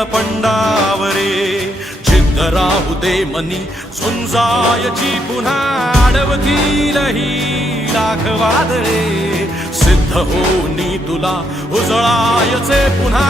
नीलपंडावरे जिद्द राहू दे मनी झुंजायची पुन्हा अडवतील ही लाख वादळे सिद्ध होनी तुला उजळायचे पुन्हा